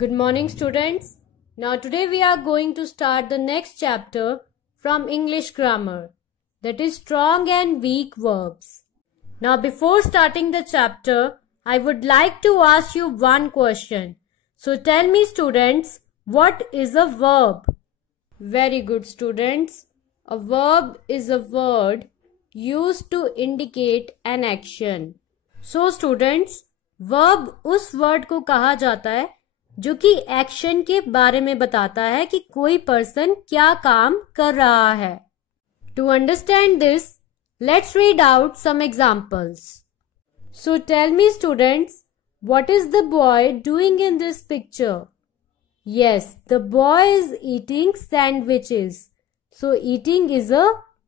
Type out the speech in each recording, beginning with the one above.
Good morning, students. Now today we are going to start the next chapter from English grammar, that is strong and weak verbs. Now before starting the chapter, I would like to ask you one question. So tell me, students, what is a verb? Very good, students. A verb is a word used to indicate an action. So students, verb उस word को कहा जाता है जो कि action के बारे में बताता है कि कोई पर्सन क्या काम कर रहा है. To understand this, let's read out some examples. So tell me students, what is the boy doing in this picture? Yes, the boy is eating sandwiches. So eating is a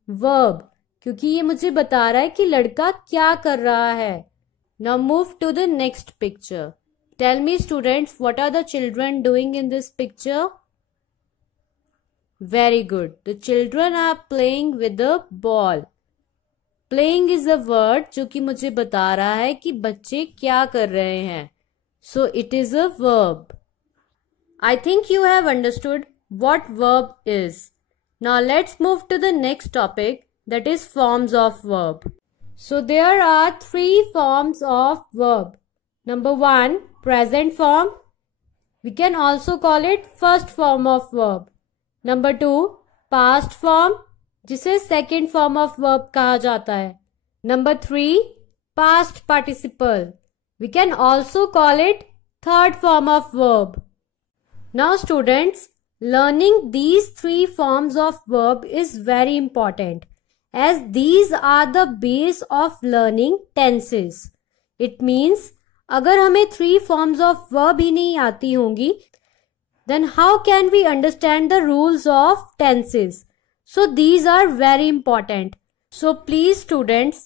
verb क्योंकि ये मुझे बता रहा है कि लड़का क्या कर रहा है. Now move to the next picture. Tell me, students, what are the children doing in this picture? Very good. The children are playing with a ball. Playing is a word जो कि मुझे बता रहा है कि बच्चे क्या कर रहे हैं. So it is a verb. I think you have understood what verb is. Now let's move to the next topic, that is forms of verb. So there are three forms of verb. Number one, present form. We can also call it first form of verb. Number two, past form, जिसे second form of verb कहा जाता है. Number three, past participle. We can also call it third form of verb. Now students, learning these three forms of verb is very important as these are the base of learning tenses. It means अगर हमें three forms of verb ही नहीं आती होंगी, then how can we understand the rules of tenses. So these are very important. So please students,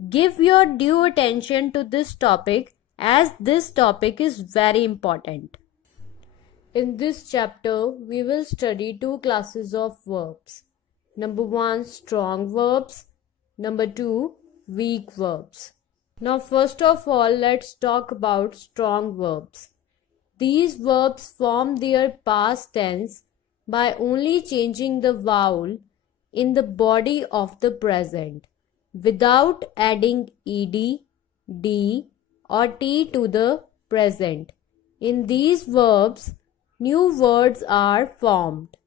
give your due attention to this topic as this topic is very important. In this chapter, we will study two classes of verbs. Number one, strong verbs. Number two, weak verbs. Now first of all, let's talk about strong verbs. These verbs form their past tense by only changing the vowel in the body of the present without adding ed, d or t to the present. In these verbs, new words are formed.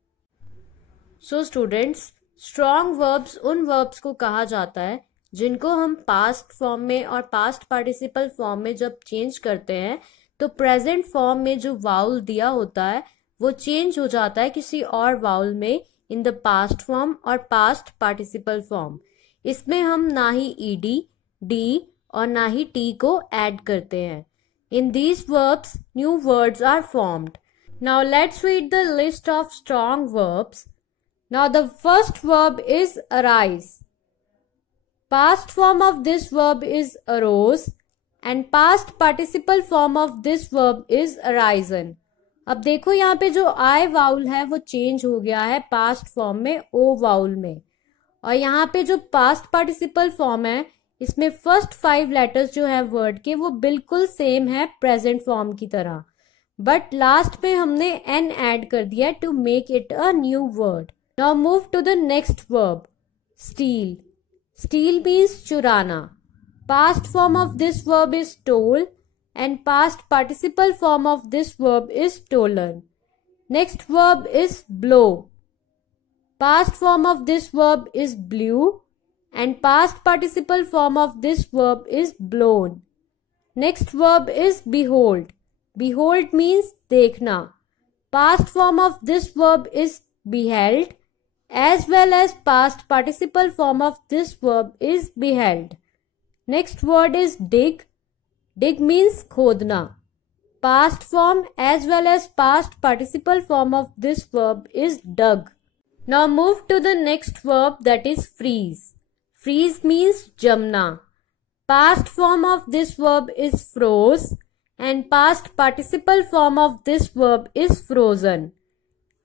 So students, strong verbs उन verbs को कहा जाता है जिनको हम past form में और past participle form में जब चेंज करते हैं तो प्रेजेंट फॉर्म में जो वाउल दिया होता है वो चेंज हो जाता है किसी और वाउल में इन द पास्ट फॉर्म और पास्ट पार्टिसिपल फॉर्म. इसमें हम ना ही ईडी, डी और ना ही टी को ऐड करते हैं. In these verbs new words are formed. Now let's read the list of strong verbs. Now the first verb is arise. Past form of this verb is arose and past participle form of this verb is arisen. अब देखो यहाँ पे जो I vowel है वो change हो गया है पास्ट फॉर्म में O वाउल में, और यहाँ पे जो पास्ट पार्टिसिपल फॉर्म है इसमें फर्स्ट 5 लेटर्स जो है वर्ड के वो बिल्कुल सेम है प्रेजेंट फॉर्म की तरह, बट लास्ट में हमने N ऐड कर दिया to make it a new word. Now move to the next verb, steal. Steal means चुराना. Past form of this verb is stole and past participle form of this verb is stolen. Next verb is blow. Past form of this verb is blew and past participle form of this verb is blown. Next verb is behold. Behold means देखना. Past form of this verb is beheld as well as past participle form of this verb is beheld. Next word is dig. Dig means खोदना. Past form as well as past participle form of this verb is dug. Now move to the next verb, that is freeze. Freeze means जमना. Past form of this verb is froze and past participle form of this verb is frozen.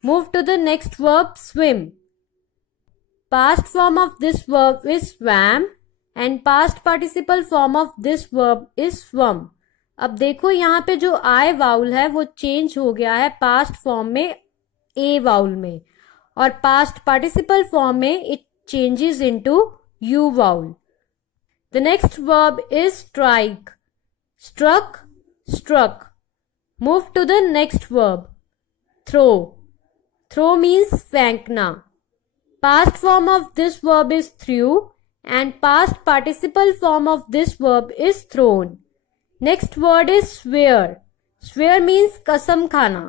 Move to the next verb, swim. Past form of this verb is swam and past participle form of this verb is swum. अब देखो यहाँ पे जो आई vowel है वो change हो गया है पास्ट फॉर्म में ए वाउल में, और पास्ट पार्टिसिपल फॉर्म में it changes into U vowel. The next verb is strike. Struck, struck. Move to the next verb, throw. Throw means फेंकना. Past form of this verb is threw and past participle form of this verb is thrown. Next word is swear. Swear means kasam khana.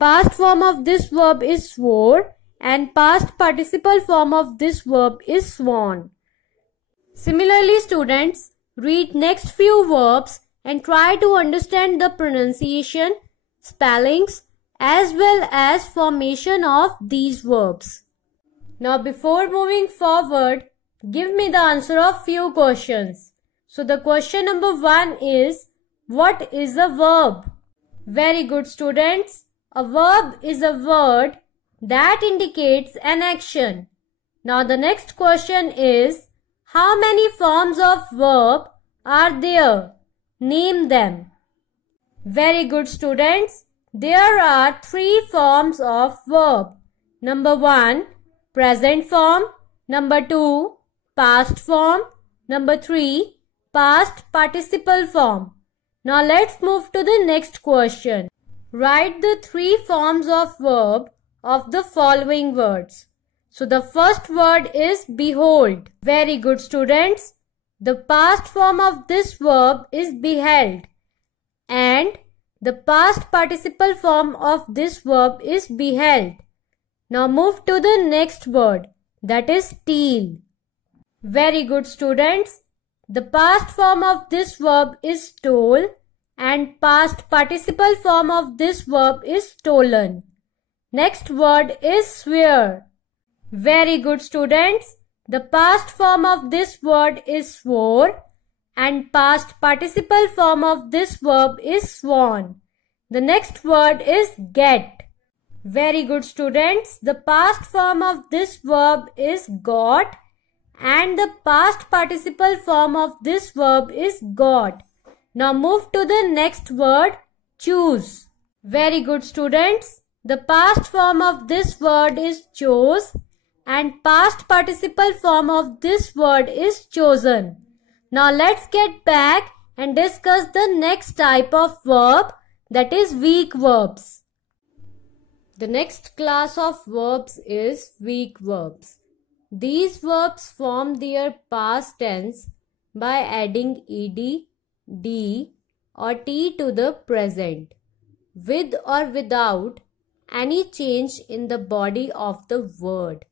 Past form of this verb is swore and past participle form of this verb is sworn. Similarly, students, read next few verbs and try to understand the pronunciation, spellings as well as formation of these verbs. Now, before moving forward, give me the answer of few questions. So the question number 1 is, what is a verb? Very good, students. A verb is a word that indicates an action. Now the next question is, how many forms of verb are there? Name them. Very good, students. There are 3 forms of verb. Number 1, present form. Number 2, past form. Number 3, past participle form. Now let's move to the next question. Write the 3 forms of verb of the following words. So the first word is behold. Very good, students. The past form of this verb is beheld and the past participle form of this verb is beheld. Now move to the next word, that is steal. Very good, students. The past form of this verb is stole and past participle form of this verb is stolen. Next word is swear. Very good, students. The past form of this word is swore and past participle form of this verb is sworn. The next word is get. Very good, students. The past form of this verb is got and the past participle form of this verb is got. Now move to the next word, choose. Very good, students. The past form of this word is chose and past participle form of this word is chosen. Now let's get back and discuss the next type of verb, that is weak verbs. The next class of verbs is weak verbs. These verbs form their past tense by adding ed, d or t to the present, with or without any change in the body of the word.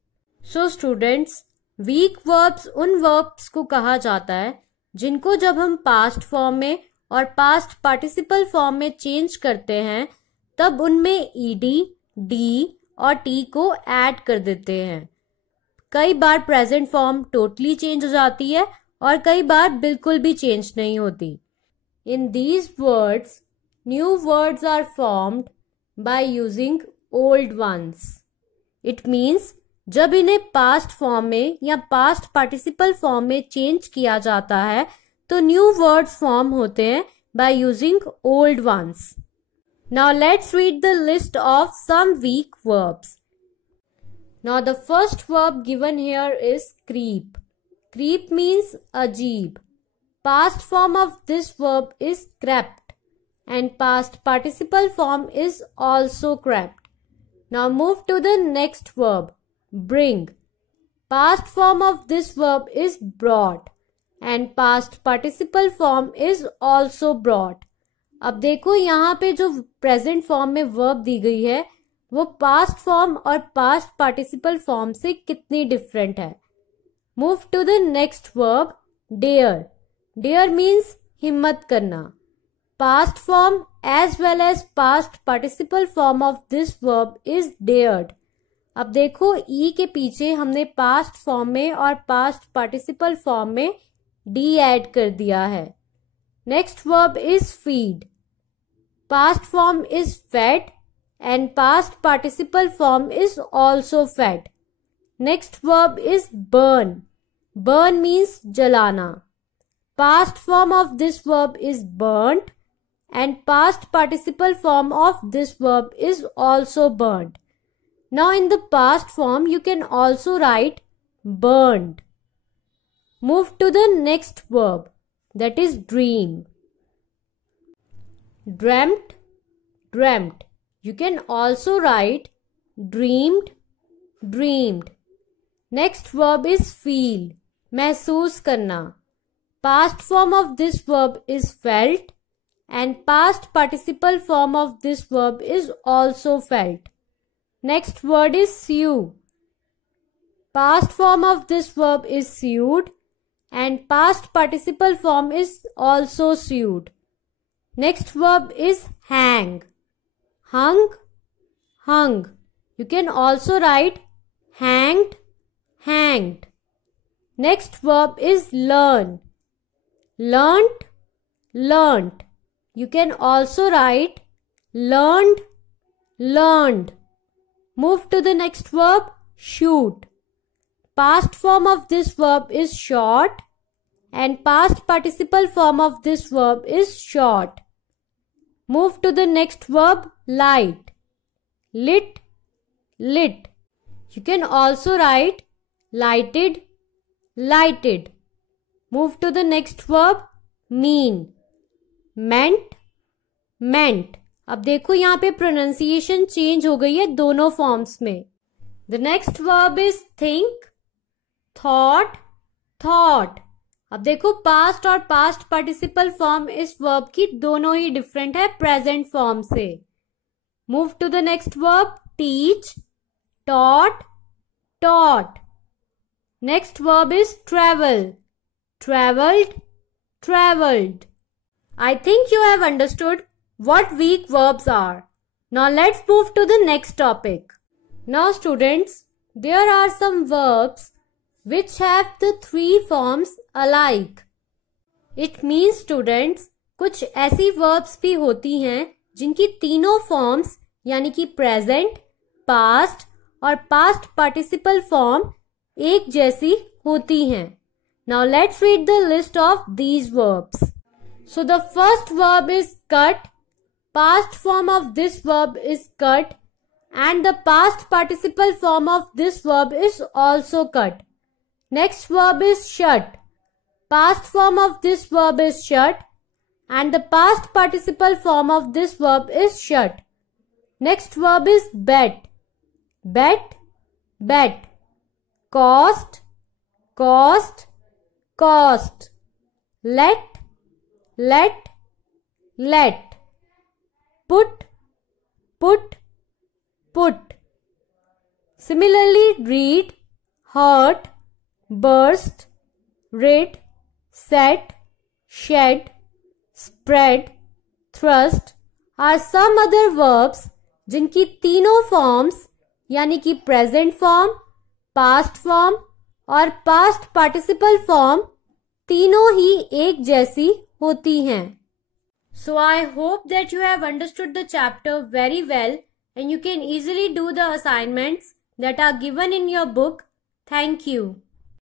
So students, weak verbs उन verbs को कहा जाता है जिनको जब हम past form में और past participle form में change करते हैं तब उनमें ed, d और t को add कर देते हैं. कई बार प्रेजेंट फॉर्म टोटली चेंज हो जाती है और कई बार बिल्कुल भी चेंज नहीं होती. In these words new words are formed by using old ones. It means जब इन्हें पास्ट फॉर्म में या पास्ट पार्टिसिपल फॉर्म में चेंज किया जाता है तो न्यू वर्ड्स फॉर्म होते हैं by using old ones. Now let's read the list of some weak verbs. Now the first verb given here is creep. Creep means ajeeb. Past form of this verb is crept and past participle form is also crept. Now move to the next verb, bring. Past form of this verb is brought and past participle form is also brought. अब देखो यहाँ पे जो present form में verb दी गई है वो past form और पास्ट पार्टिसिपल फॉर्म से कितनी डिफरेंट है. Move to the next verb, dare. Dare means हिम्मत करना. Past form as well as past participle form of this verb is dared. अब देखो ई के पीछे हमने पास्ट फॉर्म में और पास्ट पार्टिसिपल फॉर्म में डी ऐड कर दिया है. Next verb is feed. Past form is fed and past participle form is also fed. Next verb is burn. Burn means jalana. Past form of this verb is burnt and past participle form of this verb is also burnt. Now in the past form you can also write burned. Move to the next verb, that is dream. Dreamt, dreamt. You can also write dreamed, dreamed. Next verb is feel, महसूस करना. Past form of this verb is felt and past participle form of this verb is also felt. Next word is sue. Past form of this verb is sued and past participle form is also sued. Next verb is hang. Hung, hung. You can also write hanged, hanged. Next verb is learn. Learnt, learnt. You can also write learned, learned. Move to the next verb, shoot. Past form of this verb is shot and past participle form of this verb is short. Move to the next verb, light. Lit, lit. You can also write lighted, lighted. Move to the next verb, mean. Meant, meant. अब देखो यहाँ पे pronunciation change हो गई है दोनों forms में. The next verb is think, thought, thought. अब देखो पास्ट और पास्ट पार्टिसिपल फॉर्म इस वर्ब की दोनों ही डिफरेंट है प्रेजेंट फॉर्म से. Move to the next verb, teach, taught, taught. Next verb is travel, traveled, traveled. I think you have understood what weak verbs are. Now let's move to the next topic. Now students, there are some verbs which have the three forms alike. It means students, कुछ ऐसी verbs भी होती हैं जिनकी तीनों forms यानी कि present, past और past participle form एक जैसी होती हैं. Now let's read the list of these verbs. So the first verb is cut. Past form of this verb is cut and the past participle form of this verb is also cut. Next verb is shut. Past form of this verb is shut and the past participle form of this verb is shut. Next verb is bet. Bet, bet. Cost, cost, cost. Let, let, let. Put, put, put. Similarly, read, hurt, burst, rid, set, shed, spread, thrust are some other verbs जिनकी तीनों forms यानी कि present form, past form और past participle form तीनों ही एक जैसी होती हैं. So I hope that you have understood the chapter very well and you can easily do the assignments that are given in your book. Thank you.